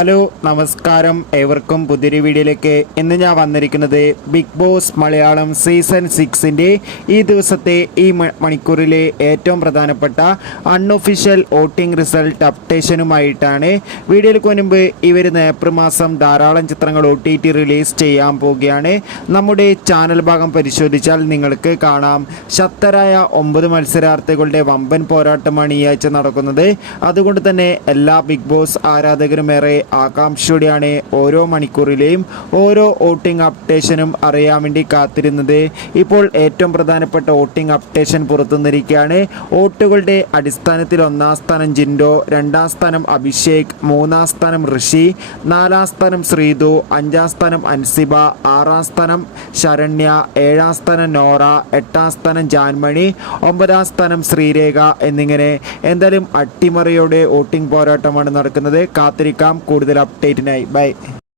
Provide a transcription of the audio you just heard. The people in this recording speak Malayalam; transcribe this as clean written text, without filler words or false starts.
ഹലോ നമസ്കാരം, ഏവർക്കും പുതിയൊരു വീഡിയോയിലേക്ക്. ഇന്ന് ഞാൻ വന്നിരിക്കുന്നത് ബിഗ് ബോസ് മലയാളം സീസൺ 6ൻ്റെ ഈ ദിവസത്തെ ഈ മണിക്കൂറിലെ ഏറ്റവും പ്രധാനപ്പെട്ട അൺഒഫീഷ്യൽ വോട്ടിംഗ് റിസൾട്ട് അപ്ഡേഷനുമായിട്ടാണ്. വീഡിയോയിലേക്ക് മുൻപ് ഈ വരുന്ന ഏപ്രിൽ മാസം ധാരാളം ചിത്രങ്ങൾ OTT റിലീസ് ചെയ്യാൻ പോവുകയാണ്. നമ്മുടെ ചാനൽ ഭാഗം പരിശോധിച്ചാൽ നിങ്ങൾക്ക് കാണാം, ശക്തരായ 9 മത്സരാർത്ഥികളുടെ വമ്പൻ പോരാട്ടമാണ് ഈ ആഴ്ച നടക്കുന്നത്. അതുകൊണ്ട് തന്നെ എല്ലാ ബിഗ് ബോസ് ആരാധകരും ഏറെ ആകാംക്ഷയോടെയാണ് ഓരോ മണിക്കൂറിലെയും ഓരോ വോട്ടിംഗ് അപ്ഡേഷനും അറിയാൻ വേണ്ടി കാത്തിരുന്നത്. ഇപ്പോൾ ഏറ്റവും പ്രധാനപ്പെട്ട വോട്ടിംഗ് അപ്ഡേഷൻ പുറത്തുവന്നിരിക്കുകയാണ്. വോട്ടുകളുടെ അടിസ്ഥാനത്തിൽ 1-ാം സ്ഥാനം ജിൻഡോ, 2-ാം സ്ഥാനം അഭിഷേക്, 3-ാം സ്ഥാനം ഋഷി, 4-ാം സ്ഥാനം ശ്രീതു, 5-ാം സ്ഥാനം അൻസിബ, 6-ാം സ്ഥാനം ശരണ്യ, 7-ാം സ്ഥാനം നോറ, 8-ാം സ്ഥാനം ജാൻമണി, 9-ാം സ്ഥാനം ശ്രീരേഖ എന്നിങ്ങനെ എന്തായാലും അട്ടിമറിയോടെ വോട്ടിംഗ് പോരാട്ടമാണ് നടക്കുന്നത്. കാത്തിരിക്കാം കൂടുതൽ അപ്ഡേറ്റിനായി. ബൈ.